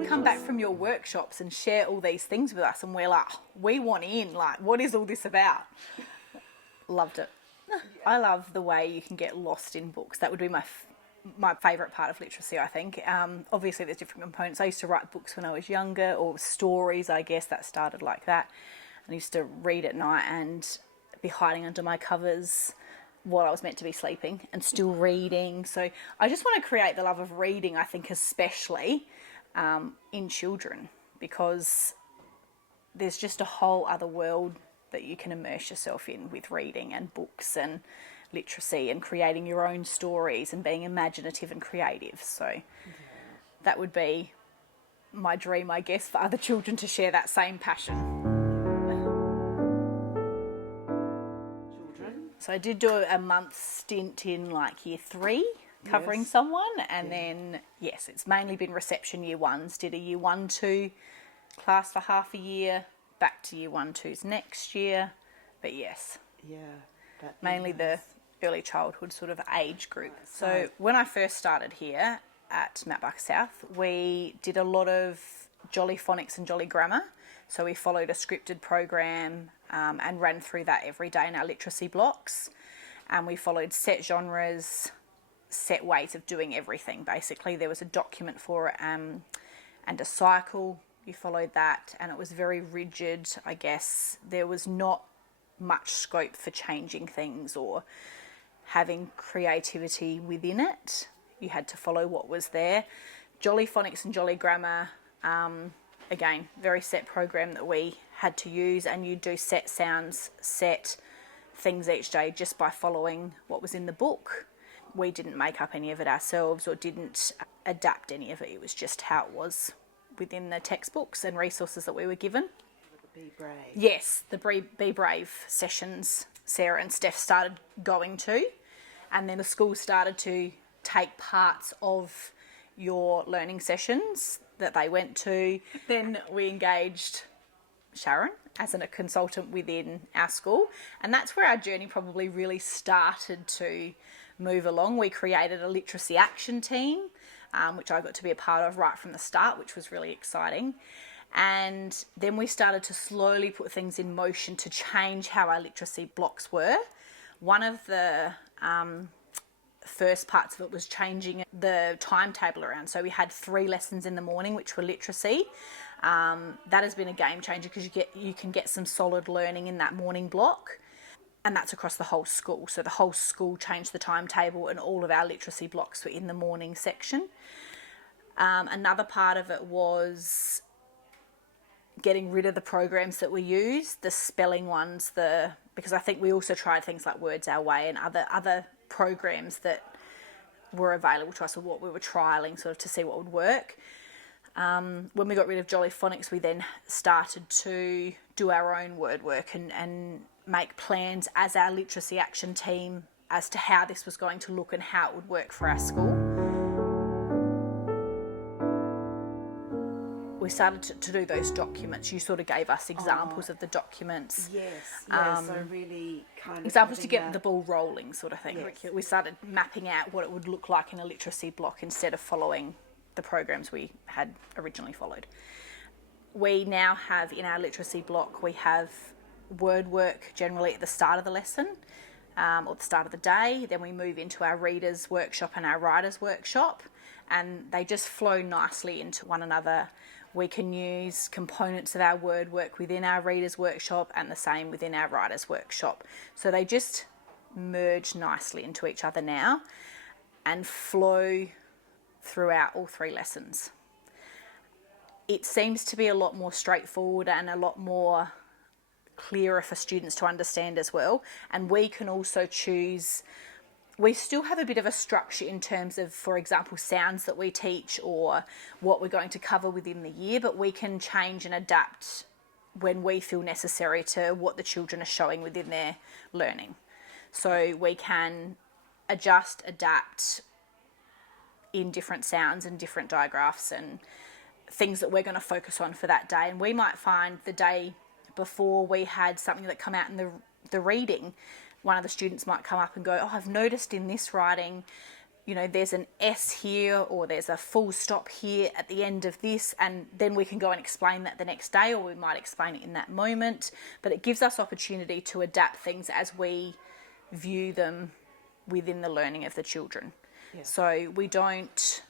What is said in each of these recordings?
would come back from your workshops and share all these things with us, and we're like, we want in, like, what is all this about? Loved it. I love the way you can get lost in books. That would be my favourite part of literacy, I think. Obviously, there's different components. I used to write books when I was younger, or stories, I guess, that started like that. I used to read at night and be hiding under my covers while I was meant to be sleeping and still reading. So I just want to create the love of reading, I think, especially in children, because there's just a whole other world that you can immerse yourself in with reading and books and literacy and creating your own stories and being imaginative and creative. So that would be my dream, I guess, for other children to share that same passion. So I did do a month's stint in like year 3 covering someone, and then it's mainly been reception year 1s. Did a year 1-2 class for half a year, back to year 1-2s next year, but mainly the early childhood sort of age group. So when I first started here at Mount Barker South, we did a lot of Jolly Phonics and Jolly Grammar. So we followed a scripted program and ran through that every day in our literacy blocks. And we followed set genres, set ways of doing everything. Basically, there was a document for it and a cycle. You followed that, and it was very rigid, I guess. There was not much scope for changing things or having creativity within it. You had to follow what was there. Jolly Phonics and Jolly Grammar, again, very set program that we had to use, and you do set sounds, set things each day just by following what was in the book. We didn't make up any of it ourselves or didn't adapt any of it. It was just how it was within the textbooks and resources that we were given. Be Brave. Yes, the Be Brave sessions Sarah and Steph started going to, and then the school started to take parts of your learning sessions that they went to. Then we engaged Sharon as a consultant within our school, and that's where our journey probably really started to move along. We created a literacy action team, which I got to be a part of right from the start, which was really exciting. And then we started to slowly put things in motion to change how our literacy blocks were. One of the first parts of it was changing the timetable around. So we had 3 lessons in the morning, which were literacy. That has been a game changer because you can get some solid learning in that morning block. And that's across the whole school. So the whole school changed the timetable, and all of our literacy blocks were in the morning section. Another part of it was getting rid of the programs that we use, the spelling ones, because I think we also tried things like Words Our Way and other programs that were available to us, or what we were trialling sort of to see what would work. When we got rid of Jolly Phonics, we then started to do our own word work and make plans as our literacy action team as to how this was going to look and how it would work for our school. We started to do those documents. You sort of gave us examples of the documents. Yes, so really kind of... Examples to get the ball rolling sort of thing. Yes. We started mapping out what it would look like in a literacy block instead of following the programs we had originally followed. We now have in our literacy block, we have word work generally at the start of the lesson or the start of the day. Then we move into our readers workshop and our writers workshop, and they just flow nicely into one another. We can use components of our word work within our readers workshop and the same within our writers workshop. So they just merge nicely into each other now and flow throughout all 3 lessons. It seems to be a lot more straightforward and a lot more clearer for students to understand as well. And we can also choose, we still have a bit of a structure in terms of, for example, sounds that we teach or what we're going to cover within the year, but we can change and adapt when we feel necessary to what the children are showing within their learning. So we can adjust, adapt in different sounds and different digraphs and things that we're going to focus on for that day. And we might find the day before we had something that come out in the reading, one of the students might come up and go, I've noticed in this writing there's an S here or there's a full stop here at the end of this, and then we can go and explain that the next day, or we might explain it in that moment. But it gives us opportunity to adapt things as we view them within the learning of the children. Yeah. So we don't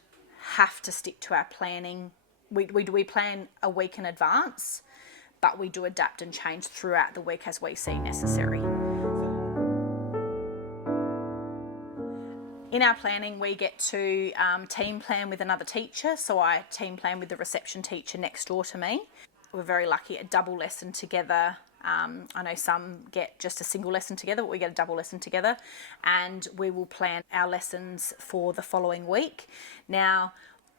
have to stick to our planning. We plan a week in advance, but we do adapt and change throughout the week as we see necessary. In our planning, we get to team plan with another teacher. So I team plan with the reception teacher next door to me. We're very lucky, a double lesson together. I know some get just a single lesson together, but we get a double lesson together. And we will plan our lessons for the following week. Now,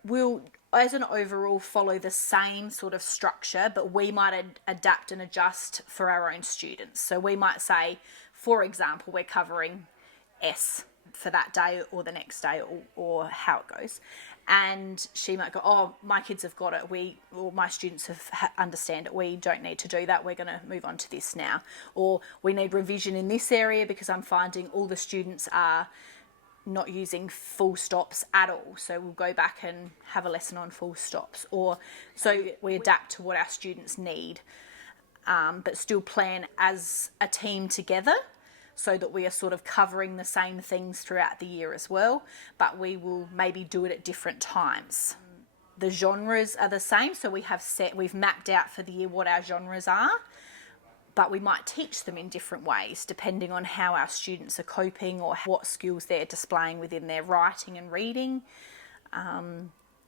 we'll, as an overall, follow the same sort of structure, but we might adapt and adjust for our own students. So we might say, for example, we're covering S for that day or the next day, or how it goes, and she might go, oh, my kids have got it, or my students understand it, we don't need to do that, we're going to move on to this now, or we need revision in this area because I'm finding all the students are not using full stops at all, so we'll go back and have a lesson on full stops, or so we adapt to what our students need, but still plan as a team together, so that we are sort of covering the same things throughout the year as well, but we will maybe do it at different times. The genres are the same, so we've mapped out for the year what our genres are, but we might teach them in different ways depending on how our students are coping or what skills they're displaying within their writing and reading.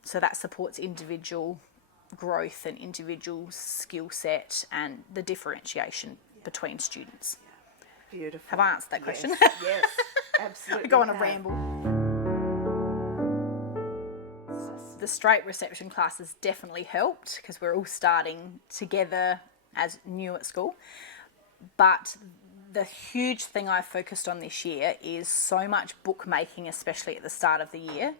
So that supports individual growth and individual skill set and the differentiation between students. Beautiful. Have I answered that question? Yes, absolutely. I go on a ramble. The straight reception classes definitely helped because we're all starting together as new at school. But the huge thing I focused on this year is so much bookmaking, especially at the start of the year.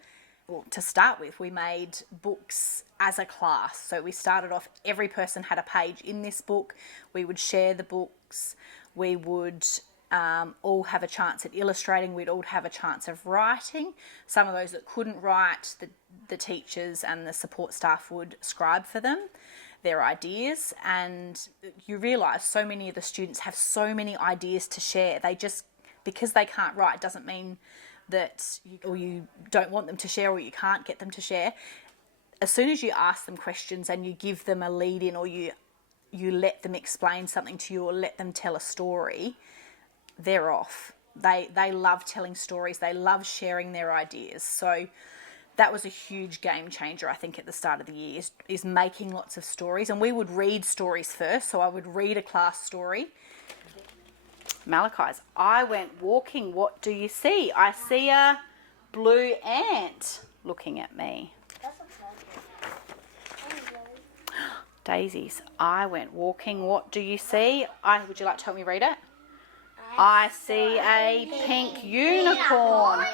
Well, to start with, we made books as a class. So we started off, every person had a page in this book. We would share the books. We would all have a chance at illustrating. We'd all have a chance of writing. Some of those that couldn't write, the teachers and the support staff would scribe for them their ideas. And you realise so many of the students have so many ideas to share. They just, because they can't write, doesn't mean that you don't want them to share or you can't get them to share. As soon as you ask them questions and you give them a lead in, or you let them explain something to you or let them tell a story, they're off. They love telling stories. They love sharing their ideas. So that was a huge game changer, I think, at the start of the year, is making lots of stories. And we would read stories first. So I would read a class story. Malachi's, I went walking. What do you see? I see a blue ant looking at me. Daisies, I went walking. What do you see? Would you like to help me read it? I see a pink unicorn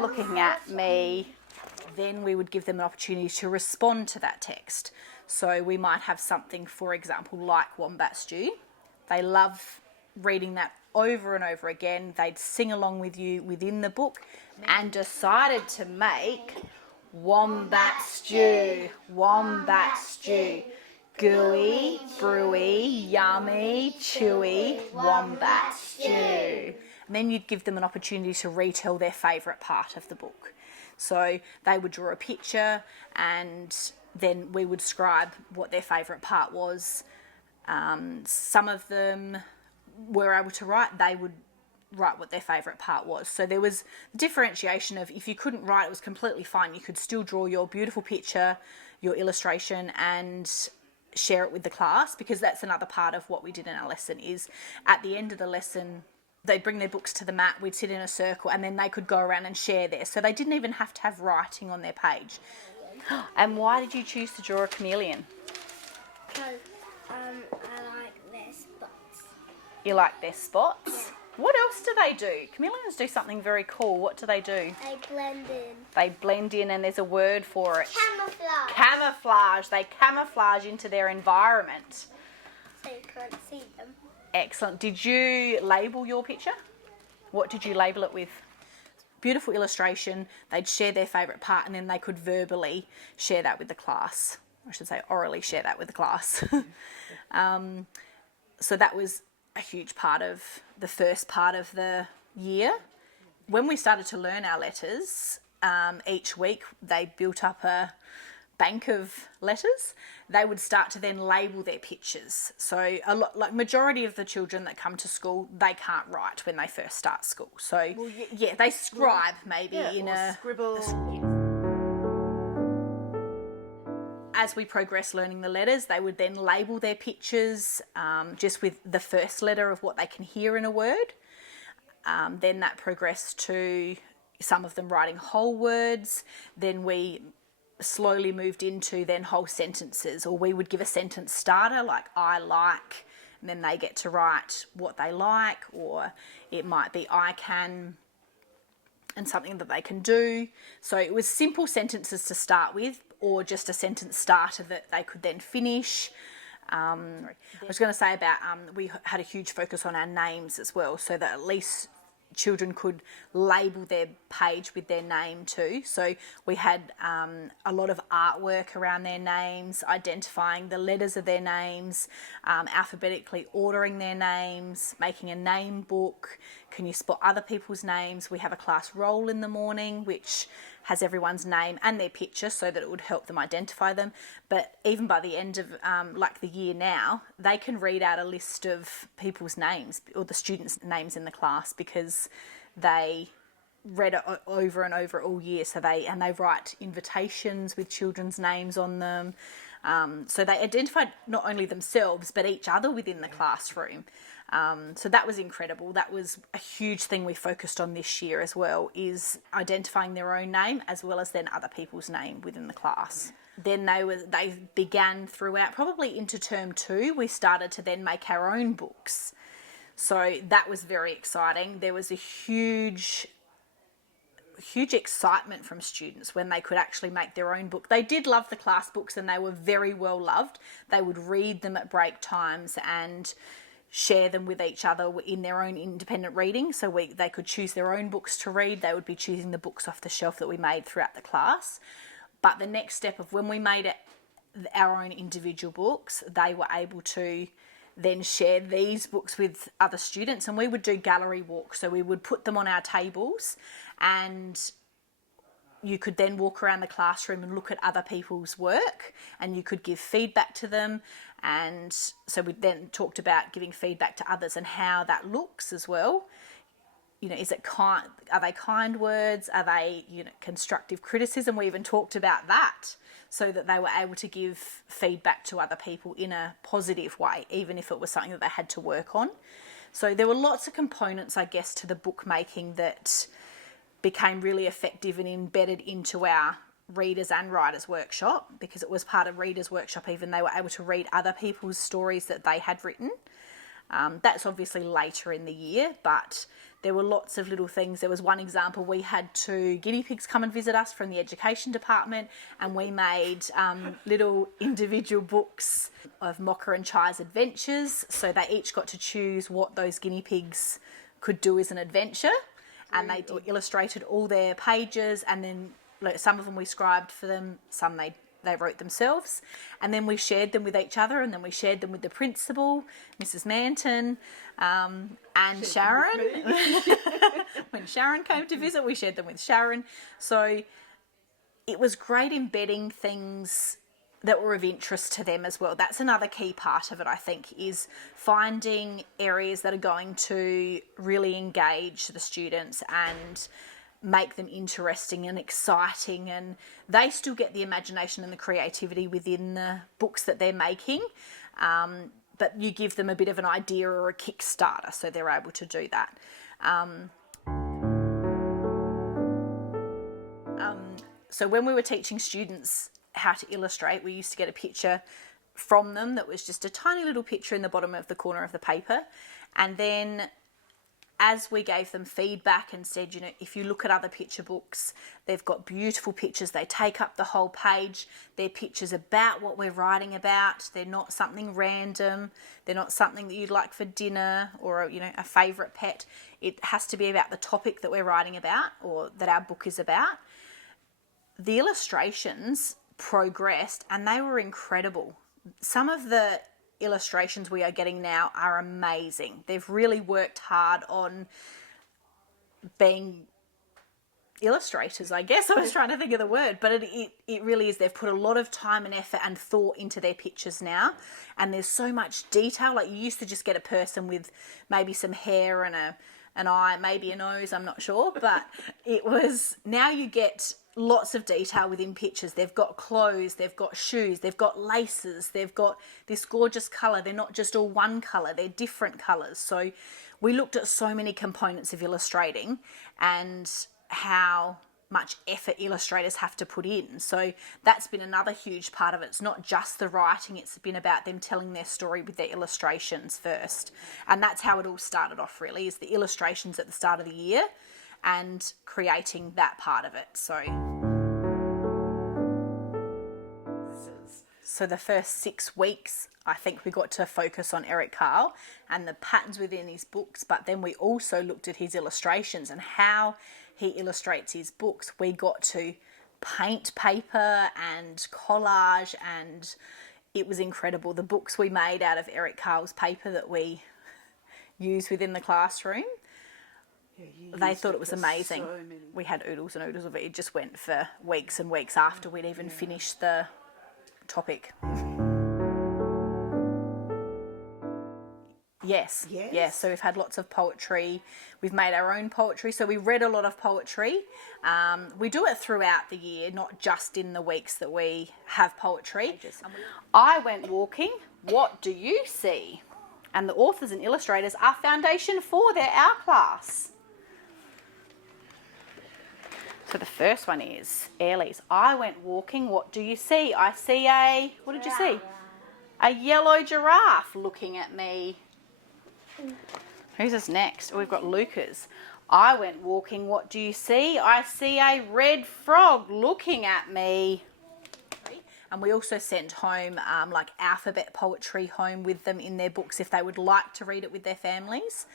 looking at me. Then we would give them an opportunity to respond to that text. So we might have something, for example, like Wombat Stew. They love reading that over and over again. They'd sing along with you within the book and decided to make Wombat Stew. Wombat Stew. Gooey, brewy, yummy, chewy, wombat stew. And then you'd give them an opportunity to retell their favourite part of the book. So they would draw a picture and then we would scribe what their favourite part was. Some of them were able to write, they would write what their favourite part was. So there was differentiation of, if you couldn't write, it was completely fine. You could still draw your beautiful picture, your illustration, and share it with the class, because that's another part of what we did in our lesson. Is at the end of the lesson they'd bring their books to the mat, we'd sit in a circle, and then they could go around and share there, so they didn't even have to have writing on their page. And why did you choose to draw a chameleon? Because I like their spots. You like their spots? Yeah. What else do they do? Chameleons do something very cool. What do they do? They blend in. They blend in, and there's a word for it. Camouflage. Camouflage. They camouflage into their environment. So you can't see them. Excellent. Did you label your picture? What did you label it with? beautiful illustration, they'd share their favourite part, and then they could verbally share that with the class. I should say orally share that with the class. So that was a huge part of the first part of the year. When we started to learn our letters, each week they built up a bank of letters. They would start to then label their pictures. So a lot, like majority of the children that come to school, they can't write when they first start school. So they scribe scribble. As we progress learning the letters, they would then label their pictures just with the first letter of what they can hear in a word. Then that progressed to some of them writing whole words. Then we slowly moved into then whole sentences, or we would give a sentence starter like I like, and then they get to write what they like, or it might be I can and something that they can do. So it was simple sentences to start with, or just a sentence starter that they could then finish. I was going to say about we had a huge focus on our names as well, so that at least children could label their page with their name too. So we had a lot of artwork around their names, identifying the letters of their names, alphabetically ordering their names, making a name book. Can you spot other people's names? We have a class roll in the morning which has everyone's name and their picture so that it would help them identify them. But even by the end of like the year now, they can read out a list of people's names or the students' names in the class because they read it over and over all year. So they write invitations with children's names on them. So they identified not only themselves but each other within the classroom. So that was incredible. That was a huge thing we focused on this year as well, is identifying their own name as well as then other people's name within the class. Then they began throughout, probably into term 2, we started to then make our own books. So that was very exciting. There was a huge excitement from students when they could actually make their own book. They did love the class books and they were very well loved. They would read them at break times and share them with each other in their own independent reading. So they could choose their own books to read. They would be choosing the books off the shelf that we made throughout the class. But the next step of when we made our own individual books, they were able to then share these books with other students, and we would do gallery walks. So we would put them on our tables, and you could then walk around the classroom and look at other people's work, and you could give feedback to them. And so we then talked about giving feedback to others and how that looks as well. You know, are they kind words? Are they, constructive criticism? We even talked about that so that they were able to give feedback to other people in a positive way, even if it was something that they had to work on. So there were lots of components, I guess, to the bookmaking that became really effective and embedded into our Readers and Writers Workshop, because it was part of Readers Workshop. Even they were able to read other people's stories that they had written. That's obviously later in the year, but there were lots of little things. There was one example, we had 2 guinea pigs come and visit us from the education department, and we made little individual books of Mocha and Chai's adventures. So they each got to choose what those guinea pigs could do as an adventure, and they illustrated all their pages, and then some of them we scribed for them, some they wrote themselves, and then we shared them with each other, and then we shared them with the principal, Mrs. Manton, and Sharon. When Sharon came to visit, we shared them with Sharon. So it was great embedding things that were of interest to them as well. That's another key part of it, I think, is finding areas that are going to really engage the students and make them interesting and exciting, and they still get the imagination and the creativity within the books that they're making, but you give them a bit of an idea or a kickstarter so they're able to do that. So when we were teaching students how to illustrate, we used to get a picture from them that was just a tiny little picture in the bottom of the corner of the paper, and then as we gave them feedback and said, you know, if you look at other picture books, they've got beautiful pictures. They take up the whole page. They're pictures about what we're writing about. They're not something random. They're not something that you'd like for dinner or, you know, a favourite pet. It has to be about the topic that we're writing about or that our book is about. The illustrations progressed and they were incredible. Some of the illustrations we are getting now are amazing. They've really worked hard on being illustrators, I guess. I was trying to think of the word, but it really is. They've put a lot of time and effort and thought into their pictures now, and there's so much detail. Like, you used to just get a person with maybe some hair and an eye, maybe a nose, I'm not sure, but now you get lots of detail within pictures. They've got clothes, they've got shoes, they've got laces, they've got this gorgeous colour. They're not just all one colour, they're different colours. So we looked at so many components of illustrating and how much effort illustrators have to put in. So that's been another huge part of it. It's not just the writing, it's been about them telling their story with their illustrations first. And that's how it all started off, really, is the illustrations at the start of the year and creating that part of it. So the first 6 weeks, I think we got to focus on Eric Carle and the patterns within his books, but then we also looked at his illustrations and how he illustrates his books. We got to paint paper and collage, and it was incredible. The books we made out of Eric Carle's paper that we use within the classroom, they thought it was amazing. We had oodles and oodles of it. It just went for weeks and weeks after we'd even finished the topic. Yes. So we've had lots of poetry. We've made our own poetry. So we read a lot of poetry. We do it throughout the year, not just in the weeks that we have poetry. I went walking. What do you see? And the authors and illustrators are foundation for our class. So the first one is Airlie's. I went walking. What do you see? I see what did you see? A yellow giraffe looking at me. Who's this next? Oh, we've got Lucas. I went walking. What do you see? I see a red frog looking at me. And we also sent home like alphabet poetry home with them in their books if they would like to read it with their families.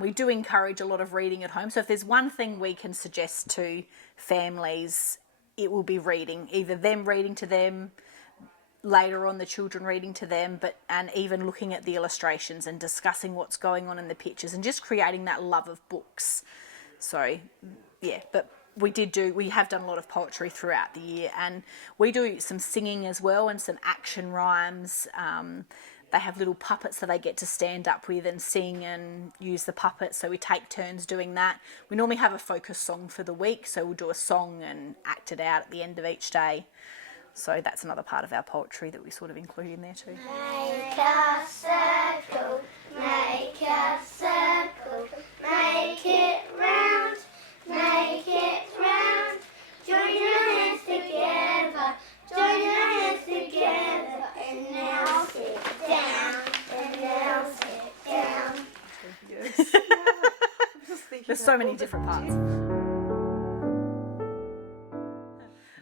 We do encourage a lot of reading at home. So if there's one thing we can suggest to families, it will be reading. Either them reading to them, later on the children reading to them, and even looking at the illustrations and discussing what's going on in the pictures and just creating that love of books. So, yeah, but we have done a lot of poetry throughout the year, and we do some singing as well and some action rhymes. They have little puppets that they get to stand up with and sing and use the puppets, so we take turns doing that. We normally have a focus song for the week, so we'll do a song and act it out at the end of each day. So that's another part of our poetry that we sort of include in there too. Make a circle, make a circle, make it round, make it round. Join your hands together, join your hands together, and now sit down, and now sit down. Yes. There's so many different parts.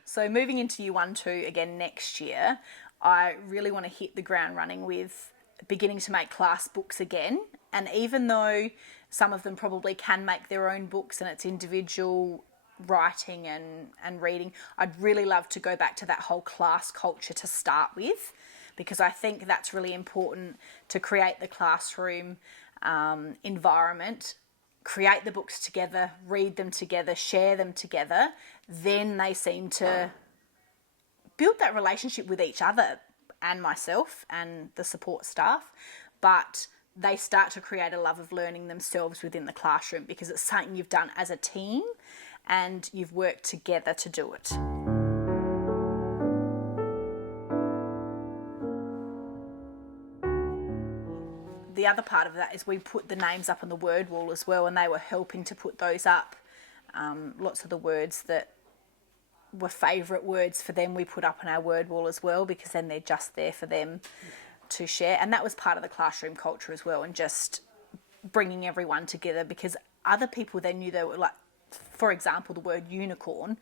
So moving into Year 1-2 again next year, I really want to hit the ground running with beginning to make class books again. And even though some of them probably can make their own books and it's individual writing and reading, I'd really love to go back to that whole class culture to start with, because I think that's really important to create the classroom environment. Create the books together, read them together, share them together, then they seem to build that relationship with each other and myself and the support staff, but they start to create a love of learning themselves within the classroom because it's something you've done as a team and you've worked together to do it. The other part of that is we put the names up on the word wall as well, and they were helping to put those up. Lots of the words that were favourite words for them we put up on our word wall as well, because then they're just there for them to share. And that was part of the classroom culture as well, and just bringing everyone together, because other people then knew they were like, for example, the word unicorn.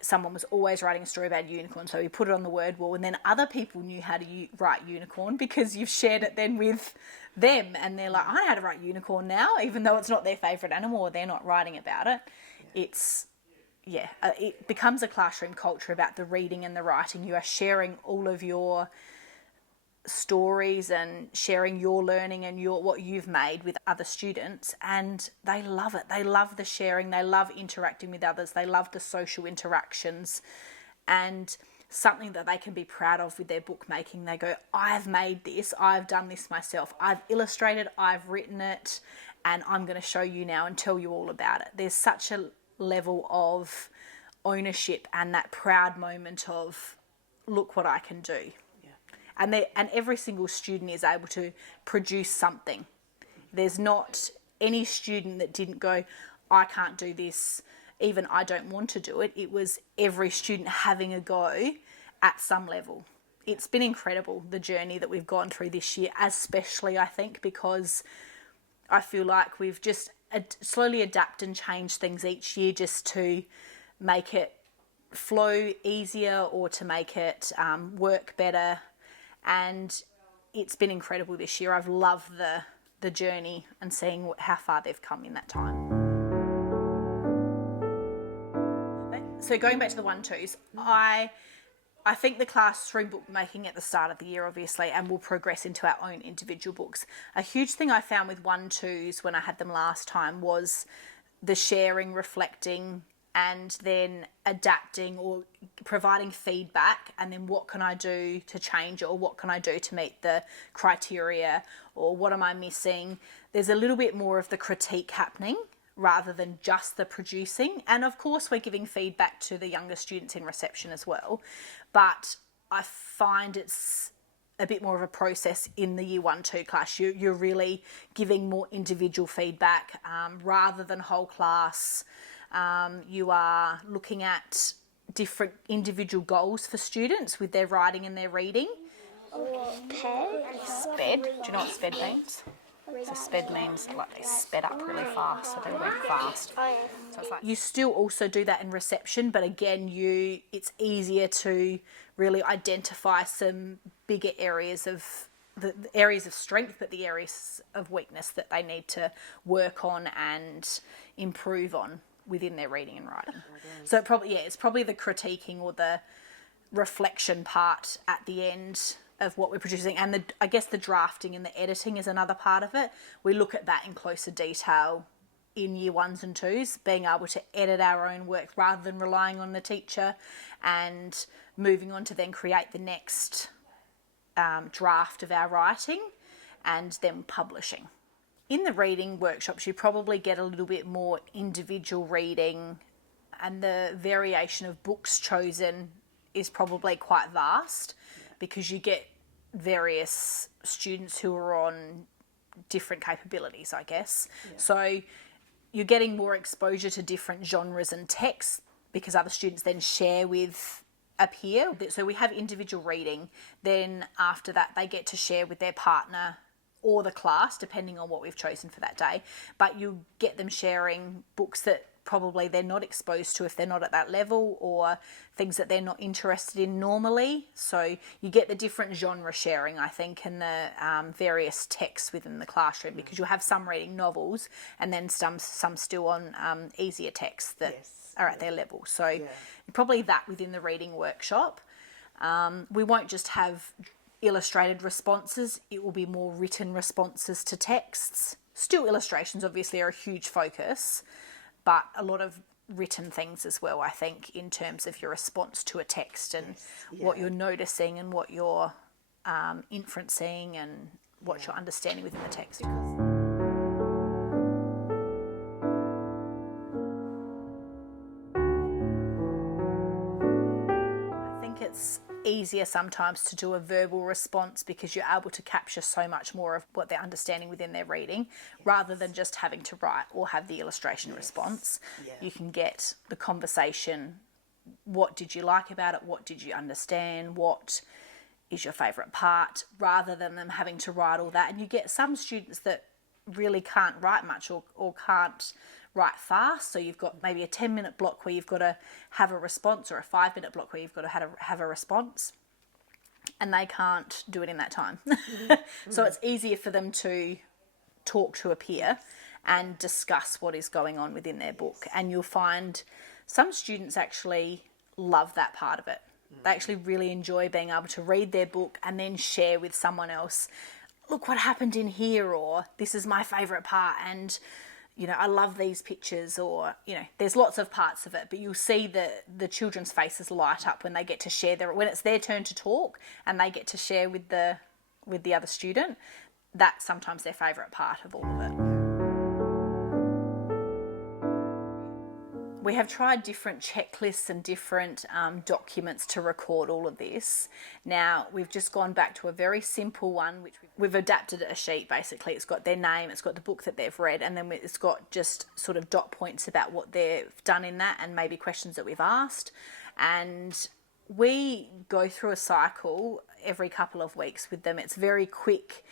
Someone was always writing a story about a unicorn, so we put it on the word wall, and then other people knew how to write unicorn because you've shared it then with them, and they're like, I know how to write unicorn now, even though it's not their favourite animal or they're not writing about it. It becomes a classroom culture about the reading and the writing. You are sharing all of your stories and sharing your learning and what you've made with other students, and they love it. They love the sharing, they love interacting with others, they love the social interactions, and something that they can be proud of with their bookmaking. They go, I've made this, I've done this myself, I've illustrated, I've written it, and I'm going to show you now and tell you all about it. There's such a level of ownership and that proud moment of, look what I can do. And every single student is able to produce something. There's not any student that didn't go, I can't do this, even I don't want to do it. It was every student having a go at some level. It's been incredible, the journey that we've gone through this year, especially I think because I feel like we've just slowly adapt and change things each year just to make it flow easier or to make it work better. And it's been incredible this year. I've loved the journey and seeing how far they've come in that time. So going back to the 1-2s, I think the classroom bookmaking at the start of the year, obviously, and we'll progress into our own individual books. A huge thing I found with 1-2s when I had them last time was the sharing, reflecting, and then adapting or providing feedback, and then what can I do to change it, or what can I do to meet the criteria, or what am I missing? There's a little bit more of the critique happening rather than just the producing. And of course we're giving feedback to the younger students in reception as well, but I find it's a bit more of a process in the year 1-2 class. You're really giving more individual feedback rather than whole class. You are looking at different individual goals for students with their writing and their reading. Sped. Do you know what sped means? So sped means like they sped up really fast, so they went fast. So it's like you still also do that in reception, but again, it's easier to really identify some bigger areas of the areas of strength, but the areas of weakness that they need to work on and improve on within their reading and writing. So it's probably the critiquing or the reflection part at the end of what we're producing, and I guess the drafting and the editing is another part of it. We look at that in closer detail in year 1s and 2s, being able to edit our own work rather than relying on the teacher, and moving on to then create the next draft of our writing and then publishing. In the reading workshops, you probably get a little bit more individual reading, and the variation of books chosen is probably quite vast because you get various students who are on different capabilities, I guess. Yeah. So you're getting more exposure to different genres and texts because other students then share with a peer. So we have individual reading. Then after that, they get to share with their partner or the class, depending on what we've chosen for that day. But you get them sharing books that probably they're not exposed to if they're not at that level, or things that they're not interested in normally. So you get the different genre sharing, I think, and the various texts within the classroom, because you'll have some reading novels and then some still on easier texts that are at their level. So probably that within the reading workshop. We won't just have illustrated responses, it will be more written responses to texts. Still, illustrations obviously are a huge focus, but a lot of written things as well, I think, in terms of your response to a text and what you're noticing and what you're inferencing and what you're understanding within the text. I think it's easier sometimes to do a verbal response because you're able to capture so much more of what they're understanding within their reading, rather than just having to write or have the illustration response. You can get the conversation, what did you like about it, what did you understand, what is your favourite part, rather than them having to write all that. And you get some students that really can't write much or can't write fast. So you've got maybe a 10-minute block where you've got to have a response, or a 5-minute block where you've got to have a response, and they can't do it in that time. So it's easier for them to talk to a peer and discuss what is going on within their book. And you'll find some students actually love that part of it. They actually really enjoy being able to read their book and then share with someone else, look what happened in here, or this is my favourite part, and I love these pictures, or there's lots of parts of it, but you'll see the children's faces light up when they get to share when it's their turn to talk and they get to share with the other student. That's sometimes their favourite part of all of it. We have tried different checklists and different documents to record all of this. Now, we've just gone back to a very simple one, which we've adapted a sheet, basically. It's got their name, it's got the book that they've read, and then it's got just sort of dot points about what they've done in that and maybe questions that we've asked. And we go through a cycle every couple of weeks with them. It's very quick.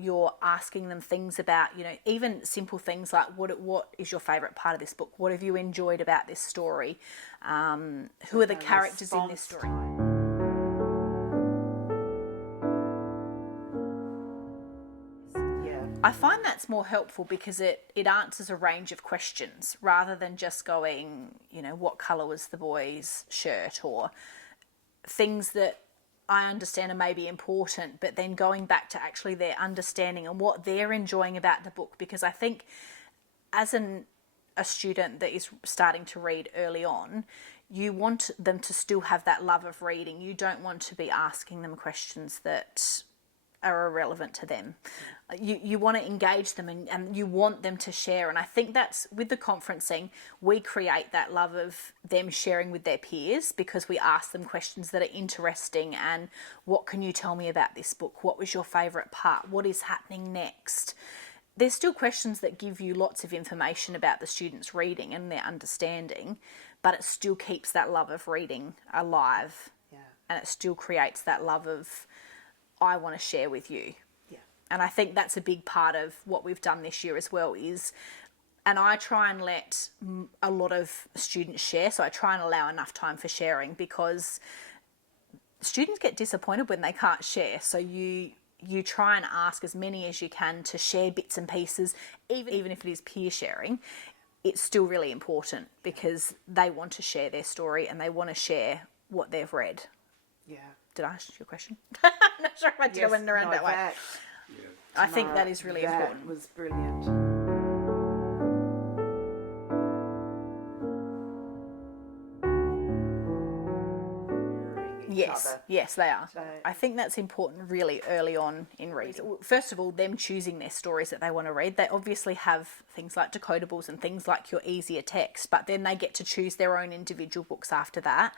You're asking them things about, even simple things like what is your favourite part of this book? What have you enjoyed about this story? Who are the characters in this story? Yeah. I find that's more helpful because it answers a range of questions rather than just going, what colour was the boy's shirt, or things that I understand are maybe important, but then going back to actually their understanding and what they're enjoying about the book. Because I think as a student that is starting to read early on, you want them to still have that love of reading. You don't want to be asking them questions that are irrelevant to them. You want to engage them and you want them to share. And I think that's, with the conferencing, we create that love of them sharing with their peers because we ask them questions that are interesting. And what can you tell me about this book? What was your favourite part? What is happening next? There's still questions that give you lots of information about the students' reading and their understanding, but it still keeps that love of reading alive. Yeah. And it still creates that love of, I want to share with you. Yeah. And I think that's a big part of what we've done this year as well and I try and let a lot of students share. So I try and allow enough time for sharing because students get disappointed when they can't share. So you try and ask as many as you can to share bits and pieces, even if it is peer sharing. It's still really important because they want to share their story and they want to share what they've read. Yeah. Did I ask your question? I'm not sure if I did. I went around that way. I think that is really important. That was brilliant. Yes, they are. So, I think that's important really early on in reading. First of all, them choosing their stories that they want to read. They obviously have things like decodables and things like your easier text, but then they get to choose their own individual books after that.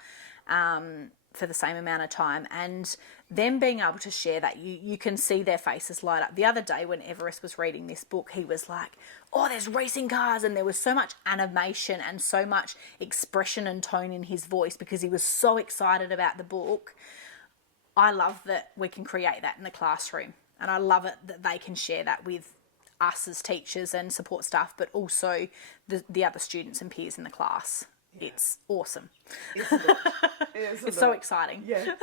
For the same amount of time, and them being able to share that, you can see their faces light up. The other day when Everest was reading this book, he was like, oh, there's racing cars, and there was so much animation and so much expression and tone in his voice because he was so excited about the book. I love that we can create that in the classroom, and I love it that they can share that with us as teachers and support staff, but also the other students and peers in the class. Yeah. It's awesome. Isn't it? It's so exciting. Yeah.